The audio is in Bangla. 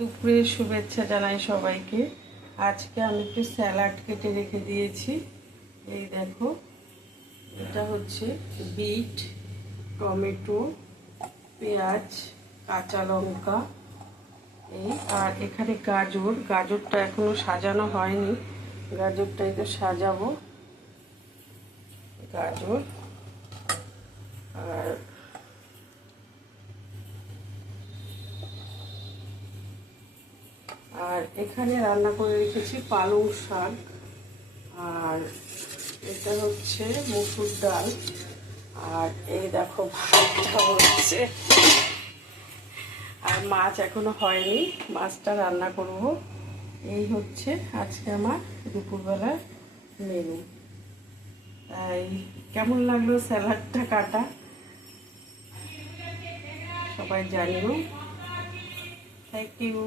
দুপুরের শুভেচ্ছা জানাই সবাইকে। আজকে আমি একটু স্যালাড কেটে রেখে দিয়েছি। এই দেখো, এটা হচ্ছে বিট, টমেটো, পেঁয়াজ, কাঁচা লঙ্কা, এই আর এখানে গাজরটা এখনো সাজানো হয়নি, গাজরটা একটু সাজাবো। গাজর আর আর এখানে রান্না করে রেখেছি পালং শাক, আর এটা হচ্ছে মসুর ডাল, আর এই দেখো ভাতটা হচ্ছে, আর মাছ এখনো হয়নি, মাছটা রান্না করব। এই হচ্ছে আজকে আমার দুপুরবেলার মেনু। তাই কেমন লাগলো স্যালাডটা কাটা সবাই জানিও। Thank you.